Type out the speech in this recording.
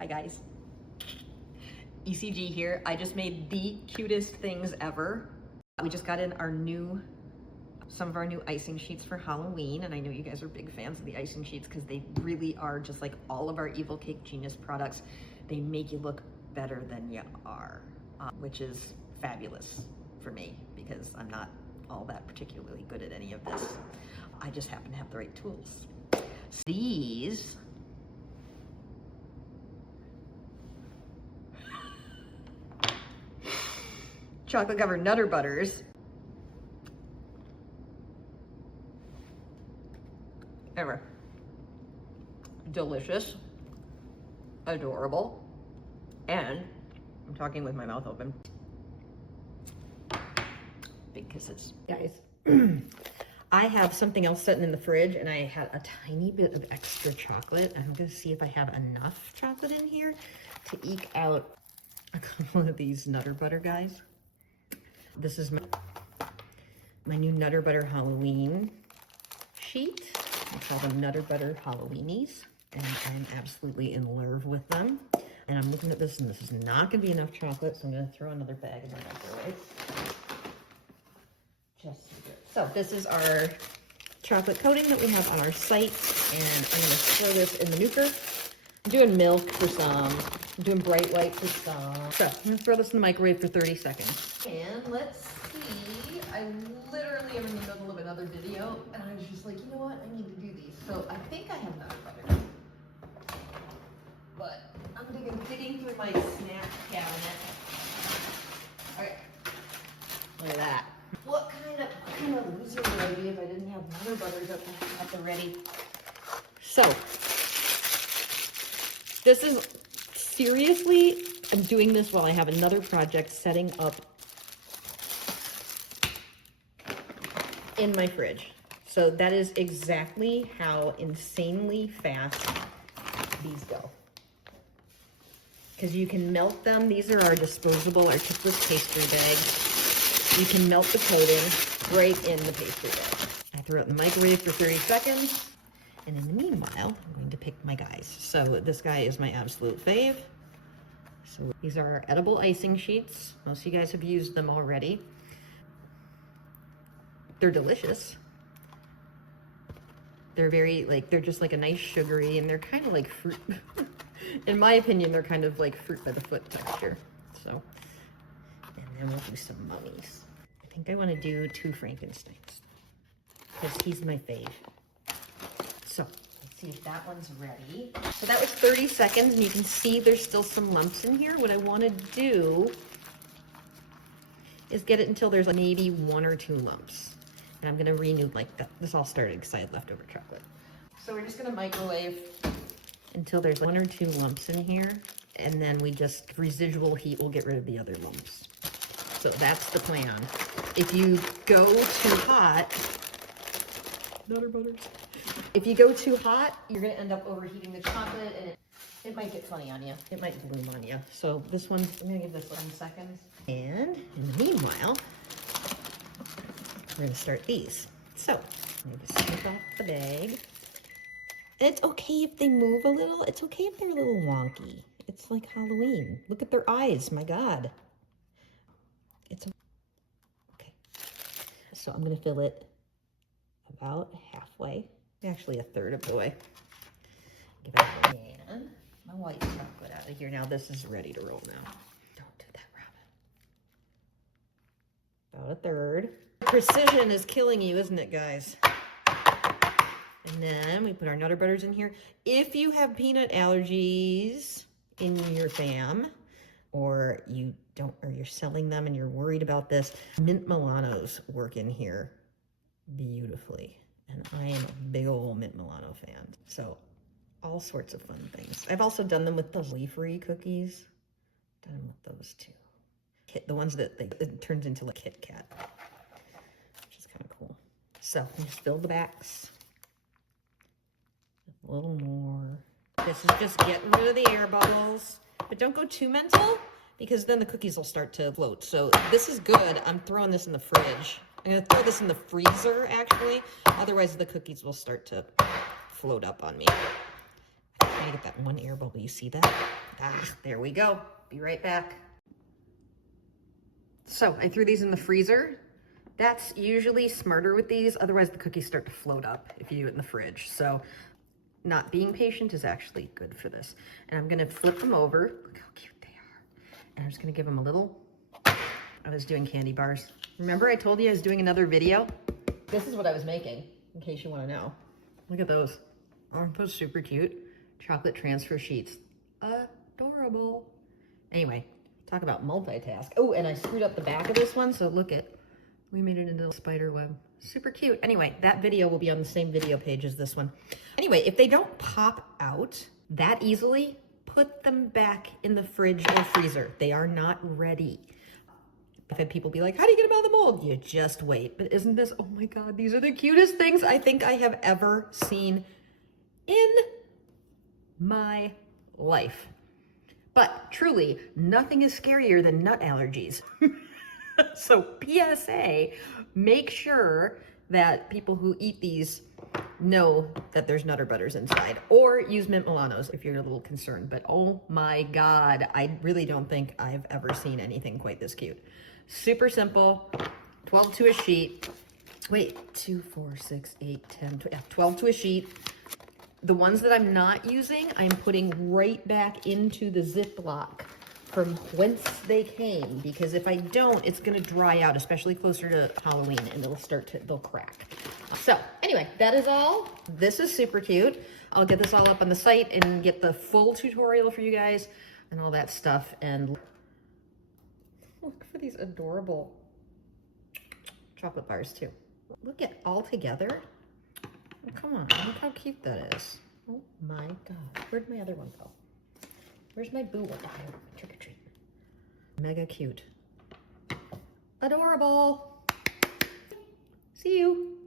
Hi guys. ECG here. I just made the cutest things ever. We just got in some of our new icing sheets for Halloween, and I know you guys are big fans of the icing sheets because they really are just like all of our Evil Cake Genius products. They make you look better than you are, which is fabulous for me because I'm not all that particularly good at any of this. I just happen to have the right tools. So these chocolate covered Nutter Butters ever. Delicious, adorable, and I'm talking with my mouth open. Big kisses. Guys, I have something else sitting in the fridge and I had a tiny bit of extra chocolate. I'm gonna see if I have enough chocolate in here to eke out a couple of these Nutter Butter guys. This is my new Nutter Butter Halloween sheet. I call them Nutter Butter Halloweenies, and I'm absolutely in love with them. And I'm looking at this, and this is not gonna be enough chocolate, so I'm gonna throw another bag in the microwave. So this is our chocolate coating that we have on our site, and I'm gonna throw this in the nuker. I'm doing milk for some, I'm doing bright white for some. So I'm gonna throw this in the microwave for 30 seconds. And let's see, I literally am in the middle of another video, and I was just like, you know what, I need to do these. So I think I have Nutter Butter, but I'm digging through my snack cabinet. Okay, look at that. What kind of loser would I be if I didn't have Nutter Butters at the ready? So, this is, seriously, I'm doing this while I have another project setting up in my fridge. So that is exactly how insanely fast these go. Because you can melt them. These are our disposable, our tipless pastry bags. You can melt the coating right in the pastry bag. I throw it in the microwave for 30 seconds. And in the meanwhile, I'm going to pick my guys. So this guy is my absolute fave. So these are our edible icing sheets. Most of you guys have used them already. They're delicious. They're very, they're just like a nice sugary, and they're kind of like fruit. In my opinion, they're kind of like fruit by the foot texture. So, and then we'll do some mummies. I think I want to do 2 Frankensteins because he's my fave. So let's see if that one's ready. So that was 30 seconds, and you can see there's still some lumps in here. What I want to do is get it until there's like maybe 1 or 2 lumps. And I'm gonna renew like that. This all started because I had leftover chocolate. So we're just gonna microwave until there's 1 or 2 lumps in here. And then we just, residual heat will get rid of the other lumps. So that's the plan. If you go too hot, Nutter Butters. If you go too hot, you're gonna end up overheating the chocolate, and it might get funny on you. It might bloom on you. So this one, I'm gonna give this 10 seconds. And in the meanwhile, we're gonna start these. So I'm gonna just take off the bag. And it's okay if they move a little. It's okay if they're a little wonky. It's like Halloween. Look at their eyes, my God. It's okay. So I'm gonna fill it about halfway. Actually a third of the way. Give it a and my white chocolate out of here. Now this is ready to roll now. Don't do that, Robin. About a third. Precision is killing you, isn't it, guys? And then we put our Nutter Butters in here. If you have peanut allergies in your fam, or you don't, or you're selling them and you're worried about this, mint Milanos work in here beautifully. And I am a big old mint Milano fan. So all sorts of fun things. I've also done them with those leaf-free cookies. Done them with those too. The ones that it turns into like Kit Kat, which is kind of cool. So I just fill the backs. A little more. This is just getting rid of the air bubbles. But don't go too mental, because then the cookies will start to float. So this is good. I'm throwing this in the fridge. I'm gonna throw this in the freezer, actually. Otherwise, the cookies will start to float up on me. I need to got that one air bubble. You see that? Ah, there we go. Be right back. So I threw these in the freezer. That's usually smarter with these. Otherwise the cookies start to float up if you do it in the fridge. So not being patient is actually good for this. And I'm gonna flip them over. Look how cute they are. And I'm just gonna give them a little, I was doing candy bars. Remember I told you I was doing another video? This is what I was making, in case you wanna know. Look at those. Aren't those super cute? Chocolate transfer sheets. Adorable. Anyway, talk about multitask. Oh, and I screwed up the back of this one, so look at, we made it into a spider web. Super cute. Anyway, that video will be on the same video page as this one. Anyway, if they don't pop out that easily, put them back in the fridge or freezer. They are not ready. I've had people be like, how do you get them out of the mold? You just wait. But isn't this, oh my God, these are the cutest things I think I have ever seen in my life. But truly, nothing is scarier than nut allergies. So PSA, make sure that people who eat these know that there's Nutter Butters inside, or use Mint Milanos if you're a little concerned. But oh my God, I really don't think I've ever seen anything quite this cute. Super simple, 12 to a sheet. Wait, 2, 4, 6, 8, 10, 12, yeah, 12 to a sheet. The ones that I'm not using, I'm putting right back into the Ziploc from whence they came, because if I don't, it's gonna dry out, especially closer to Halloween, and they'll crack. So anyway, that is all. This is super cute. I'll get this all up on the site and get the full tutorial for you guys and all that stuff. And look for these adorable chocolate bars too. Look at all together. Oh, come on, look how cute that is. Oh my God, where'd my other one go? Where's my boo one? Trick or treat. Mega cute. Adorable. See you.